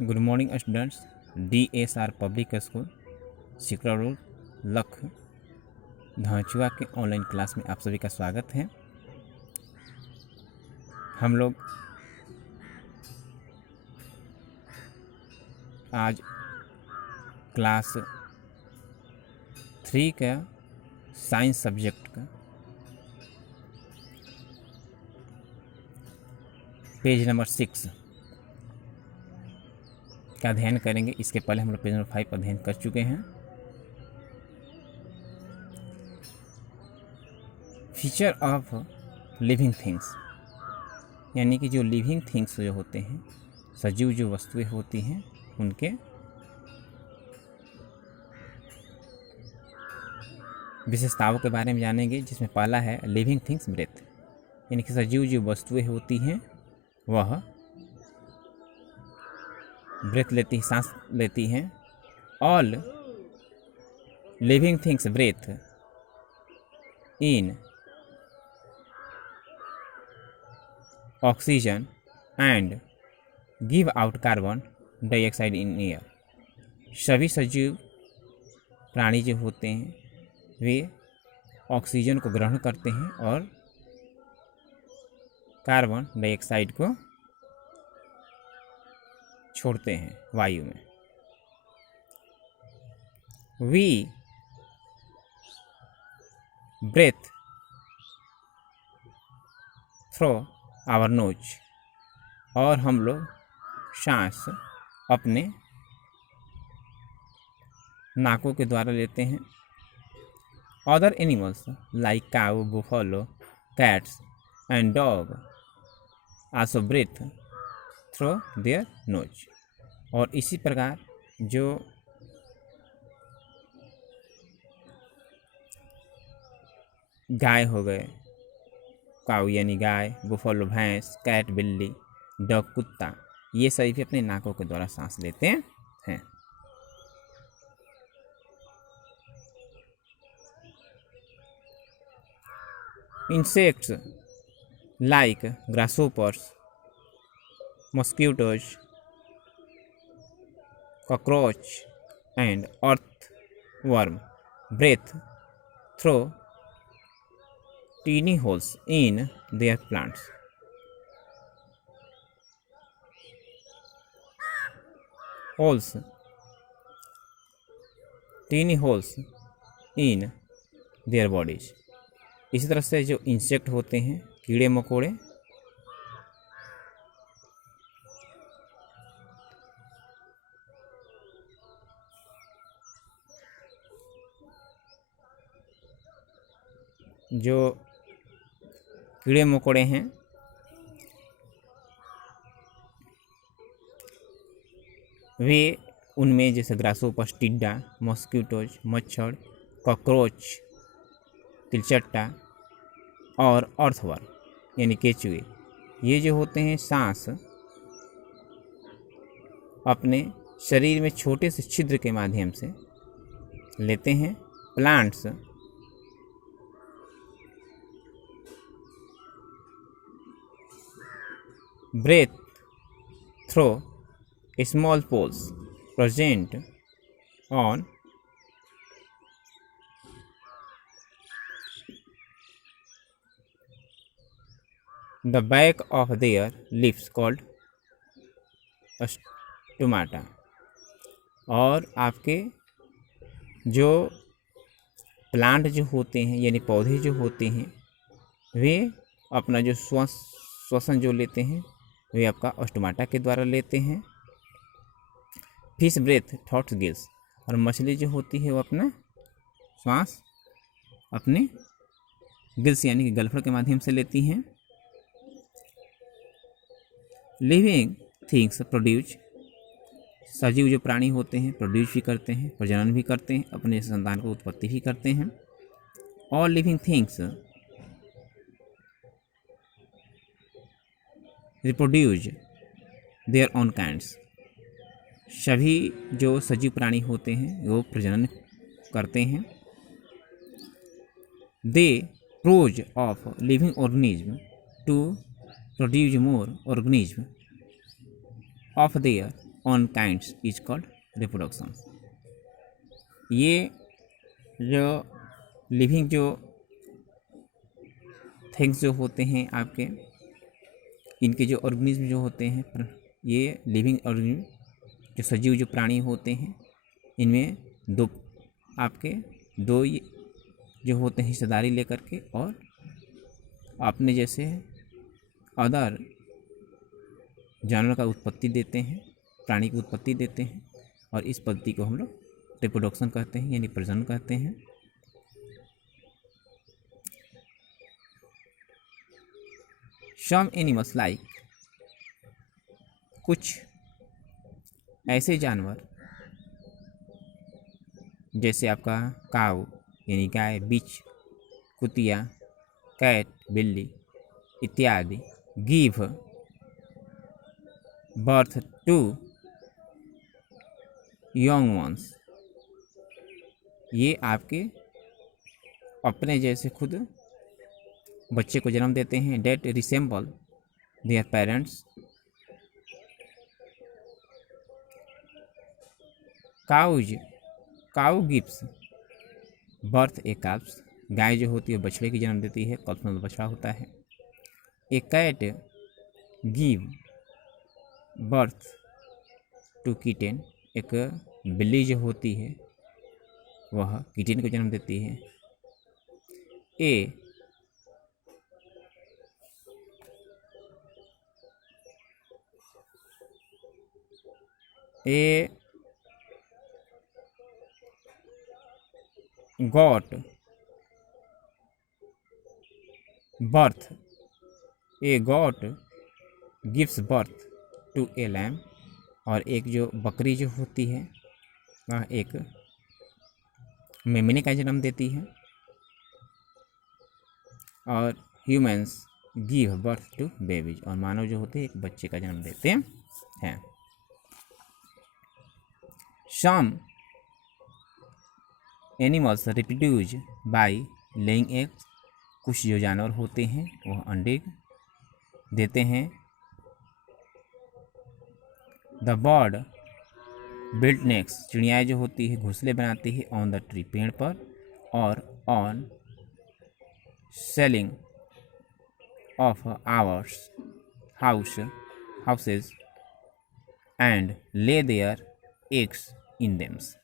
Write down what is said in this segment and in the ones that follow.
Good morning students. DSR public school Sikra road लख धाचुआ के ऑनलाइन क्लास में आप सभी का स्वागत है। हम लोग आज क्लास 3 का साइंस सब्जेक्ट का पेज नंबर 6 का अध्ययन करेंगे। इसके पहले हम लोग पेज नंबर 5 अध्ययन कर चुके हैं। फीचर ऑफ लिविंग थिंग्स, यानी कि जो लिविंग थिंग्स जो होते हैं, सजीव जो वस्तुएं होती हैं, उनके विशेषताओं के बारे में जानेंगे। जिसमें पहला है लिविंग थिंग्स ब्रेथ, यानी कि सजीव जो वस्तुएं होती हैं वह ब्रेथ लेती है, सांस लेती हैं। All living things breathe in oxygen and give out carbon dioxide in air. सभी सजीव प्राणी जो होते हैं वे ऑक्सीजन को ग्रहण करते हैं और कार्बन डाइऑक्साइड को छोड़ते हैं वायु में। We breathe through our nose, और हम लोग सांस अपने नाकों के द्वारा लेते हैं। Other animals like cow, buffalo, cats and dog also breathe through their nose. और इसी प्रकार जो गाय हो गए, काऊ यानी गाय, बुफलो भैंस, कैट बिल्ली, डॉग कुत्ता, ये सभी भी अपने नाकों के द्वारा सांस लेते हैं। Insects like grasshoppers, mosquitoes, cockroach and earthworm breathe through tiny holes in their plants. Tiny holes in their bodies. इसी तरह से जो इंसेक्ट होते हैं, कीड़े मकोड़े, जो कीड़े मकोड़े हैं वे उनमें जैसे ग्रासहोपर्स टिड्डा, मॉस्किटोज मच्छर, कॉकरोच तिलचट्टा और अर्थवर्म यानी केचुए, ये जो होते हैं सांस अपने शरीर में छोटे से छिद्र के माध्यम से लेते हैं। Plants breathe through small pores present on the back of their leaves called stomata। और आपके जो प्लांट जो होते हैं यानी पौधे जो होते हैं वे अपना जो श्वसन जो लेते हैं वे आपका स्टोमाटा के द्वारा लेते हैं। फिश ब्रेथ थ्रू गिल्स, और मछली जो होती है वो अपना श्वास अपने गिल्स यानी कि गलफड़ के माध्यम से लेती हैं। लिविंग थिंग्स प्रोड्यूस, सजीव जो प्राणी होते हैं प्रोड्यूस भी करते हैं, प्रजनन भी करते हैं, अपने संतान को उत्पत्ति भी करते हैं। All living things reproduce their own kinds, सभी जो सजीव प्राणी होते हैं वो प्रजनन करते हैं। The process of living organism to produce more organism of their own kinds is called reproduction. ये जो लिविंग जो थिंग्स जो होते हैं आपके, इनके जो ऑर्गेनिज्म जो होते हैं, ये लिविंग ऑर्गेनिज्म जो सजीव जो प्राणी होते हैं, इनमें दो जो होते हैं हिस्सेदारी लेकर के, और अपने जैसे अदर जानवर का उत्पत्ति देते हैं, प्राणी की उत्पत्ति देते हैं, और इस पद्धति को हम लोग रिप्रोडक्शन कहते हैं, यानी प्रजनन कहते हैं। सम एनिमल्स लाइक, कुछ ऐसे जानवर जैसे आपका काऊ यानी गाय, बिच, कुतिया, कैट, बिल्ली इत्यादि, give birth to young ones, ये आपके अपने जैसे खुद बच्चे को जन्म देते हैं। That resemble their parents. Cow gives birth a calves, गाय जो होती है बछड़े की जन्म देती है, कल्प मतलब बछड़ा होता है। A cat give birth to kitten, एक बिल्ली जो होती है वह किटेन को जन्म देती है। A goat birth, a goat gives birth to a lamb, और एक जो बकरी जो होती है वह एक मेमने का जन्म देती है। और humans give birth to babies, और मानव जो होते हैं एक बच्चे का जन्म देते हैं। Some animals reproduce by laying eggs, कुछ जो जानवर होते हैं वह अंडे देते हैं। द बर्ड बिल्ड नेक्स्ट, चिड़ियाँ जो होती है घोंसले बनाती है ऑन द ट्री, पेड़ पर, और on ceiling of ours houses and lay their eggs in them,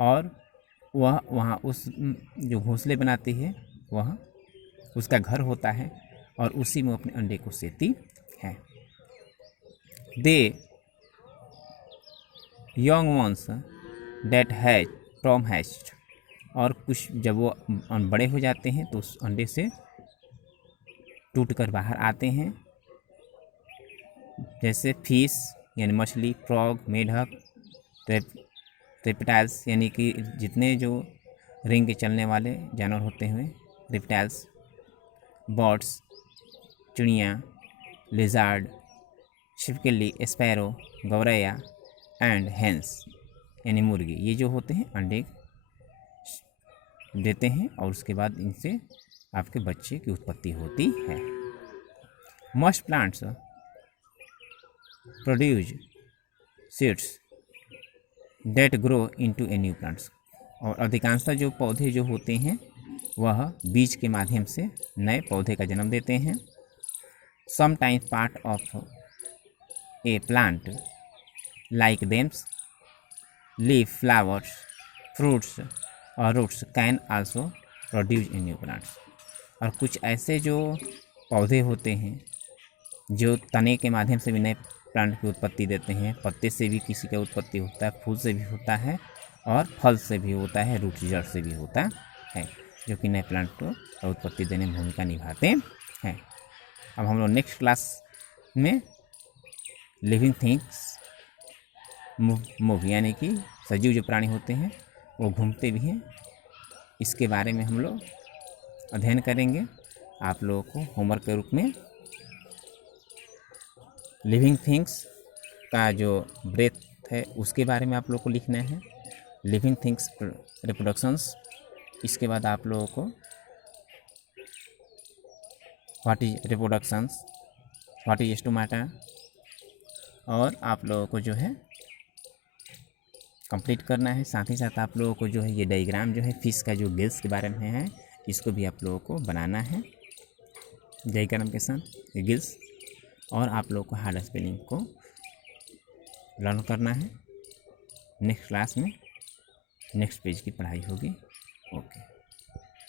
और वह वहाँ उस जो घोंसले बनाती है वह उसका घर होता है, और उसी में अपने अंडे को सेती है। The young ones that hatch from hatched, और कुछ जब वो बड़े हो जाते हैं तो उस अंडे से टूटकर बाहर आते हैं, जैसे फिश यानी मछली, फ्रॉग, मेढक, रेप्टाइल्स यानी कि जितने जो रिंग के चलने वाले जानवर होते हैं, रेप्टाइल्स, बर्ड्स चिड़िया, लिजार्ड, छिपकली, स्पैरो, गौरैया एंड हेंस यानी मुर्गी, ये जो होते हैं अंडे देते हैं, और उसके बाद इनसे आपके बच्चे की उत्पत्ति होती है। Most plants produce seeds that grow into a new plants, और अधिकांशतः जो पौधे जो होते हैं वह बीज के माध्यम से नए पौधे का जन्म देते हैं। Sometimes part of a plant like stems leaf, flowers, fruits और roots can also produce a new plants, और कुछ ऐसे जो पौधे होते हैं जो तने के माध्यम से भी नए प्लांट की उत्पत्ति देते हैं, पत्ते से भी किसी का उत्पत्ति होता है, फूल से भी होता है, और फल से भी होता है, रूट जड़ से भी होता है, जो कि नए प्लांट को उत्पत्ति देने में भूमिका निभाते हैं। अब हम लोग नेक्स्ट क्लास में लिविंग थिंग्स मूव यानी कि सजीव जो प्राणी होते हैं वो घूमते भी हैं, इसके बारे में हम लोग अध्ययन करेंगे। आप लोगों को होमवर्क के रूप में लिविंग थिंग्स का जो ब्रेथ है उसके बारे में आप लोग को लिखना है, लिविंग थिंग्स रिप्रोडक्शंस, इसके बाद आप लोगों को what is reproductions, what is stomata, और आप लोगों को जो है कंप्लीट करना है। साथ ही साथ आप लोगों को जो है ये डायग्राम जो है फिश का जो गिल्स के बारे में है, इसको भी आप लोगों को बनाना है डायग्राम के साथ गिल्स। और आप लोगों को हार्ड स्पेलिंग को लर्न करना है। नेक्स्ट क्लास में नेक्स्ट पेज की पढ़ाई होगी। ओके।